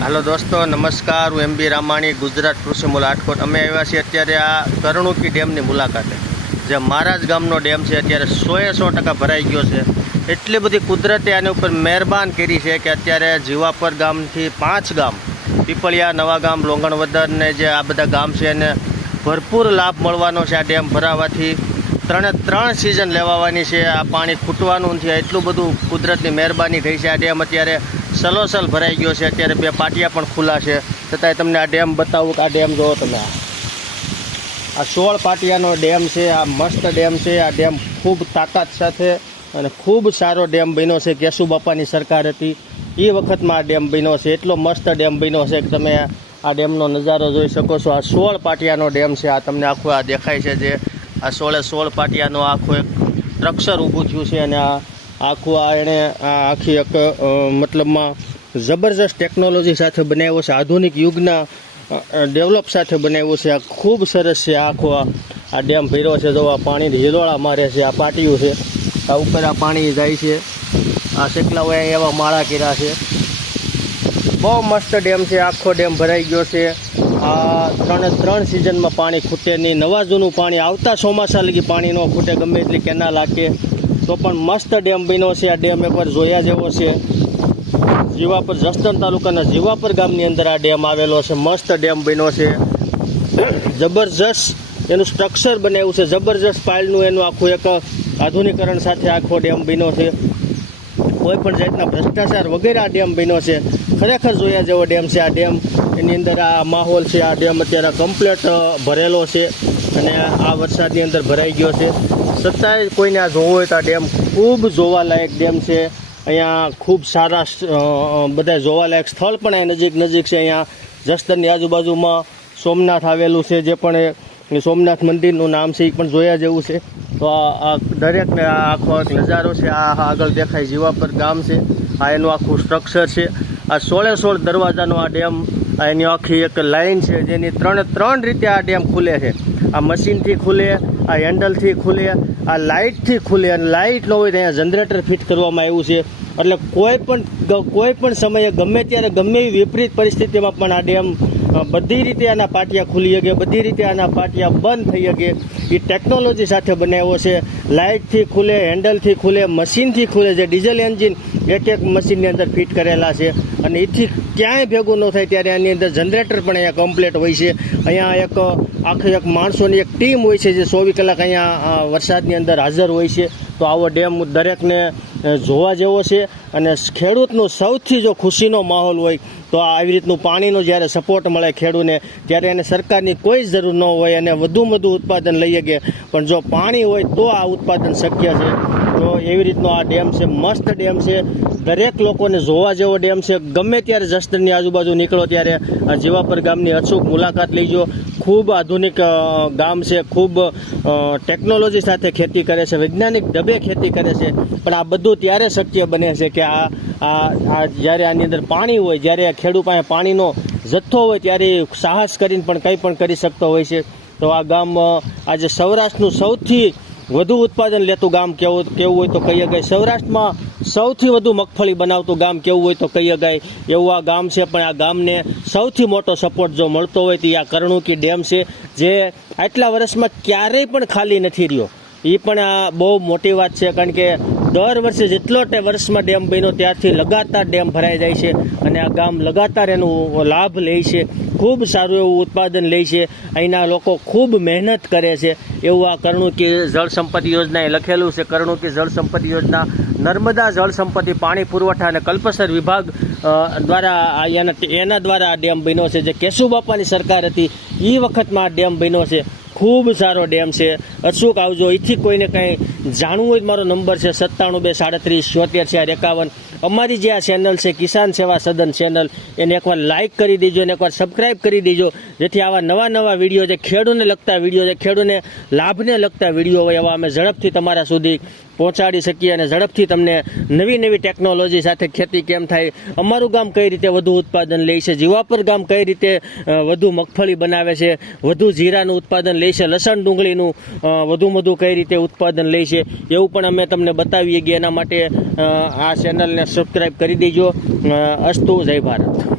હાલો દોસ્તો, નમસ્કાર. હું એમબી રામાણી, ગુજરાત કૃષિ મૂલ અમે આવ્યા છીએ અત્યારે આ કરણુકી ડેમની મુલાકાતે, જે મહારાજ ગામનો ડેમ છે. અત્યારે સોએ સો ટકા ભરાઈ ગયો છે. એટલી બધી કુદરતે આની ઉપર મહેરબાન કરી છે કે અત્યારે જીવાપર ગામથી પાંચ ગામ, પીપળિયા, નવા ગામ લોંગણવદર ને જે આ બધા ગામ છે એને ભરપૂર લાભ મળવાનો છે આ ડેમ ભરાવાથી. ત્રણે ત્રણ સિઝન લેવાવાની છે. આ પાણી ખૂટવાનું નથી એટલું બધું કુદરતની મહેરબાની થઈ છે. આ ડેમ અત્યારે સલોસલ ભરાઈ ગયો છે. અત્યારે બે પાટિયા પણ ખુલ્લા છે. છતાંય તમને આ ડેમ બતાવું કે આ ડેમ જોવો તમે. આ સોળ પાટિયાનો ડેમ છે. આ મસ્ત ડેમ છે. આ ડેમ ખૂબ તાકાત સાથે અને ખૂબ સારો ડેમ બન્યો છે. કેશુ બાપાની સરકાર હતી. એ વખતમાં આ ડેમ બન્યો છે. એટલો મસ્ત ડેમ બન્યો છે કે તમે આ ડેમનો નજારો જોઈ શકો છો. આ સોળ પાટિયાનો ડેમ છે. આ તમને આખું આ દેખાય છે જે આ સોળે સોળ પાટિયાનો આખું એક સ્ટ્રક્ચર ઊભું થયું છે અને આ આખું આ એણે આ આખી એક મતલબમાં જબરજસ્ત ટેકનોલોજી સાથે બનાવ્યો છે. આધુનિક યુગના ડેવલપ સાથે બનાવ્યો છે. આ ખૂબ સરસ છે આખો આ ડેમ ભર્યો છે. જો આ પાણી હિલોળા મારે છે, આ પાટિયું છે. આ ઉપર આ પાણી જાય છે. આ શેકલાઓએ એવા માળા કર્યા છે. બહુ મસ્ત ડેમ છે. આખો ડેમ ભરાઈ ગયો છે. આ ત્રણે ત્રણ સિઝનમાં પાણી ખૂટે નહીં. નવા જૂનું પાણી આવતા ચોમાસા લગી પાણી ન ખૂટે, ગમે એટલી કેનાલ લાગે તો પણ મસ્ત ડેમ બન્યો છે. આ ડેમ એકવાર જોયા જેવો છે. જીવાપર, જસદણ તાલુકાના જીવાપર ગામની અંદર આ ડેમ આવેલો છે. મસ્ત ડેમ બન્યો છે. જબરજસ્ત એનું સ્ટ્રક્ચર બનાવ્યું છે. જબરજસ્ત પાયલનું એનું આખું એક આધુનિકરણ સાથે આખો ડેમ બન્યો છે. કોઈ પણ જાતના ભ્રષ્ટાચાર વગેરે આ ડેમ બન્યો છે. ખરેખર જોયા જેવો ડેમ છે. આ ડેમ એની અંદર આ માહોલ છે. આ ડેમ અત્યારે કમ્પ્લેટ ભરેલો છે અને આ વરસાદની અંદર ભરાઈ ગયો છે. છતાંય કોઈને આ જોવો હોય તો આ ડેમ ખૂબ જોવાલાયક ડેમ છે. અહીંયા ખૂબ સારા બધા જોવાલાયક સ્થળ પણ અહીં નજીક નજીક છે. અહીંયા જસ્તરની આજુબાજુમાં સોમનાથ આવેલું છે, જે પણ સોમનાથ મંદિરનું નામ છે, એ પણ જોયા જેવું છે. તો આ દરેકને આ આખો એક નજારો છે. આ આગળ દેખાય જીવાપર ગામ છે. આ એનું આખું સ્ટ્રક્ચર છે. આ સોળે સોળ દરવાજાનો આ ડેમ એની આખી એક લાઈન છે જેની ત્રણે ત્રણ રીતે આ ડેમ ખુલે છે. આ મશીનથી ખુલે, આ હેન્ડલથી ખુલે, આ લાઇટથી ખુલે અને લાઇટ ન હોય તો અહીંયા જનરેટર ફિટ કરવામાં આવ્યું છે. એટલે કોઈ પણ કોઈ પણ સમયે ગમે ત્યારે ગમે એવી વિપરીત પરિસ્થિતિમાં પણ આ ડેમ બધી રીતે આના પાટિયા ખુલી શકે, બધી રીતે આના પાટિયા બંધ થઈ શકે. એ ટેકનોલોજી સાથે બનાવ્યો છે. લાઇટથી ખુલે હેન્ડલથી ખુલે મશીનથી ખુલે છે ડીઝલ એન્જિન એક એક મશીનની અંદર ફિટ કરેલા છે. અને એથી ક્યાંય ભેગું ન થાય ત્યારે આની અંદર જનરેટર પણ અહીંયા કમ્પ્લેટ હોય છે. અહીંયા એક, આખી એક માણસોની એક ટીમ હોય છે જે ચોવીસ કલાક અહીંયા વરસાદની અંદર હાજર હોય છે. તો આવો ડેમ દરેકને જોવા જેવો છે. અને ખેડૂતનો સૌથી જો ખુશીનો માહોલ હોય, તો આવી રીતનું પાણીનો જ્યારે સપોર્ટ મળે ખેડૂતને ત્યારે એને સરકારની કોઈ જરૂર ન હોય અને વધુમાં વધુ ઉત્પાદન લઈ શકે. પણ જો પાણી હોય તો આ ઉત્પાદન શક્ય છે. તો એવી રીતનો આ ડેમ છે, મસ્ત ડેમ છે. દરેક લોકોને જોવા જેવો ડેમ છે. ગમે ત્યારે જસદણની આજુબાજુ નીકળો ત્યારે આ જીવાપર ગામની અચૂક મુલાકાત લઈજો ખૂબ આધુનિક ગામ છે. ખૂબ ટેકનોલોજી સાથે ખેતી કરે છે. વૈજ્ઞાનિક ઢબે ખેતી કરે છે. પણ આ બધું ત્યારે શક્ય બને છે કે આ આ જ્યારે આની અંદર પાણી હોય, જ્યારે આ ખેડૂત પાસે પાણીનો જથ્થો હોય, ત્યારે સાહસ કરીને પણ કંઈ પણ કરી શકતો હોય છે. તો આ ગામ આજે સૌરાષ્ટ્રનું સૌથી વધુ ઉત્પાદન લેતું ગામ કેવું કેવું હોય તો કહી શકાય સૌરાષ્ટ્રમાં સૌથી વધુ મગફળી બનાવતું ગામ કેવું હોય તો કહી શકાય એવું આ ગામ છે, પણ આ ગામને સૌથી મોટો સપોર્ટ જો મળતો હોય તો આ કરણુકી ડેમ છે, જે આટલા વર્ષમાં ક્યારેય પણ ખાલી નથી રહ્યો. એ પણ આ બહુ મોટી વાત છે, કારણ કે દર વર્ષે જેટલો તે વર્ષમાં ડેમ બન્યો ત્યારથી લગાતાર ડેમ ભરાઈ જાય છે અને આ ગામ લગાતાર એનું લાભ લે છે, ખૂબ સારું એવું ઉત્પાદન લે છે, અહીંના લોકો ખૂબ મહેનત કરે છે. એવું આ કરણુકી જળ સંપત્તિ યોજનાએ લખેલું છે. કરણુકી જળ સંપત્તિ યોજના નર્મદા જળ સંપત્તિ, પાણી, પુરવઠા અને કલ્પસર વિભાગ દ્વારા એના દ્વારા આ ડેમ બન્યો છે. જે કેશુબાપાની સરકાર હતી એ વખતમાં આ ડેમ બન્યો છે. ખૂબ સારો ડેમ છે. અચૂક આવજો. એથી કોઈને કાંઈ જાણવું હોય મારો નંબર છે સત્તાણું બે સાડત્રીસ છોતેર ચાર એકાવન. અમારી જે આ ચેનલ છે, કિસાન સેવા સદન ચેનલ એને એકવાર લાઇક કરી દેજો અને એકવાર સબસ્ક્રાઇબ કરી દેજો. જેથી આવા નવા નવા વીડિયો જે ખેડૂને લગતા વીડિયો જે ખેડૂને લાભને લગતા વીડિયો હોય એવા અમે ઝડપથી તમારા સુધી પહોંચાડી શકીએ અને ઝડપથી તમને નવી નવી ટેકનોલોજી સાથે ખેતી કેમ થાય, અમારું ગામ કઈ રીતે વધુ ઉત્પાદન લે છે, જીવાપર ગામ કઈ રીતે વધુ મગફળી બનાવે છે, વધુ જીરાનું ઉત્પાદન લે છે, લસણ ડુંગળીનું વધુ વધુ કઈ રીતે ઉત્પાદન લે છે, એવું પણ અમે તમને બતાવીએ કે એના માટે આ ચેનલને સબસ્ક્રાઈબ કરી દેજો. અસ્તુ જય ભારત.